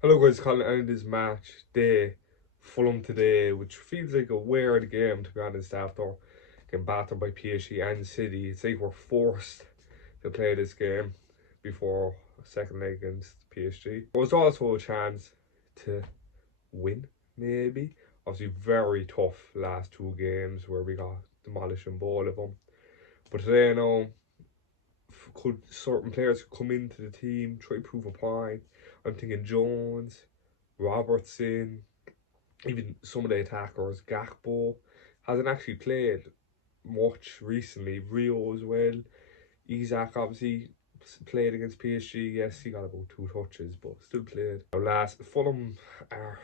Hello guys, Colin, and this match day Fulham today, which feels like a weird game to be honest after getting battered by PSG and City. It's like we're forced to play this game before a second leg against PSG. There was also a chance to win, maybe. Obviously, very tough last two games where we got demolished in both of them. But today, could certain players come into the team, try to prove a point. I'm thinking Jones, Robertson, even some of the attackers. Gakpo hasn't actually played much recently. Rio as well. Isaac obviously played against PSG. Yes, he got about two touches, but still played. Now last Fulham are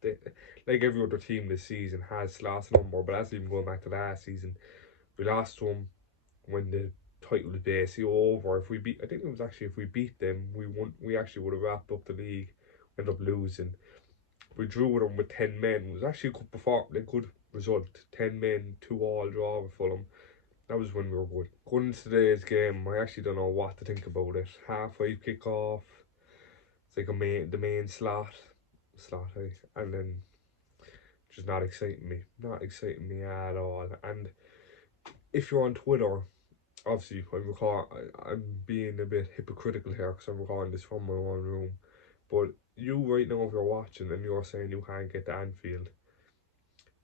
they, like every other team this season has lost a number, but that's even going back to last season. We lost to them when the title was basically over. If we beat, I think it was actually if we beat them, we won. We actually would have wrapped up the league. Ended up losing. We drew with them with 10 men. It was actually a good result. 10 men, 2-2 draw with Fulham. That was when we were good. Going into today's game, I actually don't know what to think about it. Half-five kick-off. It's like the main and then just not exciting me. Not exciting me at all. And if you're on Twitter, obviously I'm being a bit hypocritical here because I'm recording this from my own room. But you right now, if you're watching and you're saying you can't get to Anfield,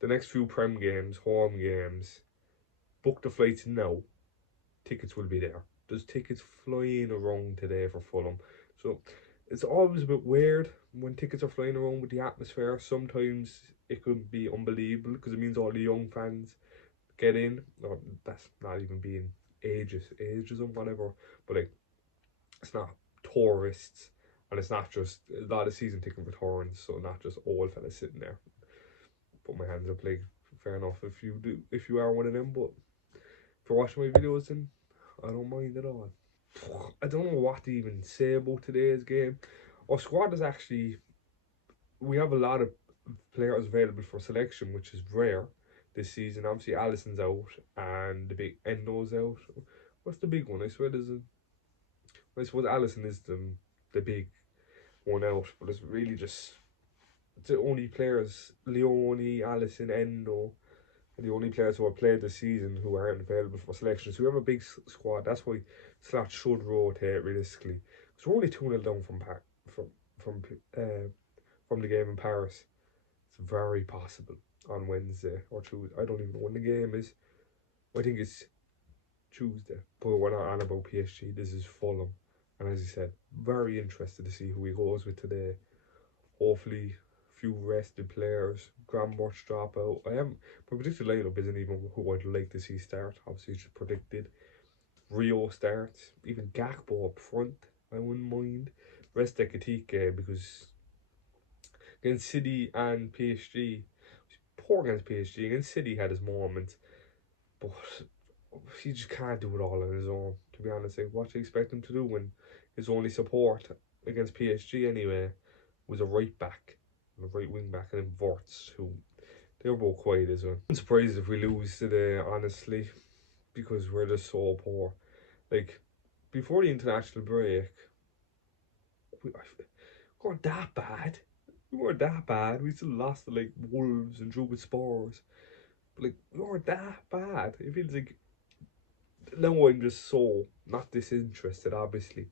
the next few Prem games, home games, book the flights now. Tickets will be there. There's tickets flying around today for Fulham. So it's always a bit weird when tickets are flying around with the atmosphere. Sometimes it could be unbelievable because it means all the young fans get in. Or that's not even being ageism, whatever. But like, it's not tourists, and it's not just a lot of season ticket returns. So not just old fellas sitting there. Put my hands up, like fair enough if you are one of them. But if you're watching my videos, then I don't mind at all. I don't know what to even say about today's game. Our squad is actually, we have a lot of players available for selection, which is rare this season. Obviously, Allison's out and the big Endo's out. What's the big one? I suppose Allison is the big one out, but it's really just the only players Leone, Allison, Endo are the only players who have played this season who aren't available for selection. So we have a big squad. That's why slots should rotate realistically. So we're only 2-0 down from uh, from the game in Paris. It's very possible on Wednesday or Tuesday. I don't even know when the game is. I think it's Tuesday. But we're not on about PSG. This is Fulham. And as you said, very interested to see who he goes with today. Hopefully, few rested players. Grambotch drop out. My predicted lineup isn't even who I'd like to see start. Obviously, it's just predicted. Rio starts. Even Gakpo up front. I wouldn't mind. Rest Ekitike because against City and PSG, poor against PSG. Against City had his moments, but he just can't do it all on his own. To be honest, like, what do you expect him to do when his only support against PSG anyway was a right back, and a right wing back, and then Verts, who they were both quiet as well. I'm surprised if we lose today, honestly, because we're just so poor. Like before the international break, we weren't that bad. We weren't that bad. We still lost to like Wolves and drew with Spurs. But like we weren't that bad. It feels like now I'm just so not disinterested, obviously.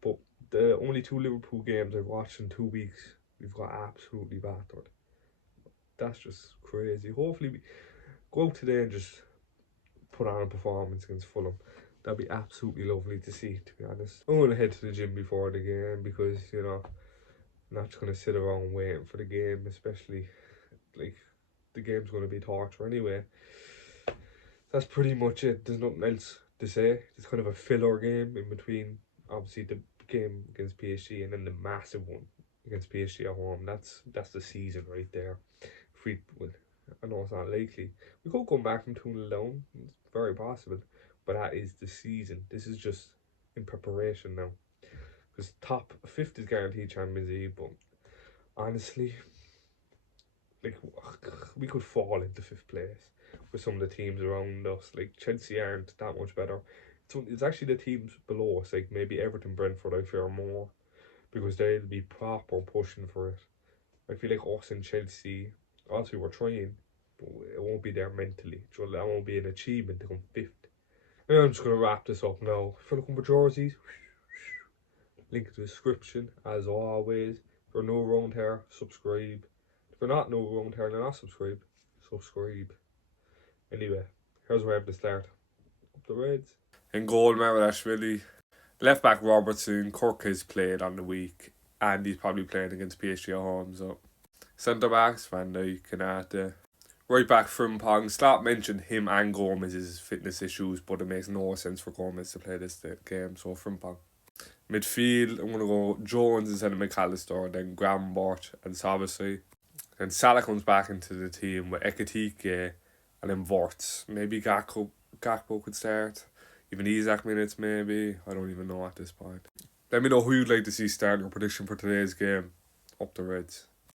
But the only two Liverpool games I've watched in 2 weeks, we've got absolutely battered. That's just crazy. Hopefully we go out today and just put on a performance against Fulham. That'd be absolutely lovely to see, to be honest. I'm going to head to the gym before the game because, I'm not just going to sit around waiting for the game, especially like the game's going to be torture anyway. That's pretty much it. There's nothing else to say. It's kind of a filler game in between, obviously, the game against PSG and then the massive one against PSG at home. That's the season right there. If we, well, I know it's not likely. We could come back from 2-0 down. It's very possible. But that is the season. This is just in preparation now. Because top fifth is guaranteed Champions League, but honestly, like we could fall into fifth place with some of the teams around us. Like Chelsea aren't that much better. It's actually the teams below us, like maybe Everton, Brentford, I fear more because they'll be proper pushing for it. I feel like us in Chelsea, obviously we're trying, but it won't be there mentally. That won't be an achievement to come fifth. Anyway, I'm just going to wrap this up now. If you're looking for jerseys, link in the description as always. If you're new around here, subscribe. If you're not new around here and you're not subscribed, subscribe. Anyway, here's where I have to start. Up the Reds. In goal, Marilashvili. Left back Robertson. Kirk has played on the week, and he's probably playing against PSG at home. So centre backs Van Dijk, Kanata. Right back Frimpong. Slot mentioned him and Gomez's fitness issues, but it makes no sense for Gomez to play this game. So Frimpong. Midfield, I'm going to go Jones instead of McAllister, then Grambart and Savassi. Then Salah comes back into the team with Ekatike and then Vorts. Maybe Gakpo could start. Even Isaac minutes maybe. I don't even know at this point. Let me know who you'd like to see start your prediction for today's game. Up the Reds.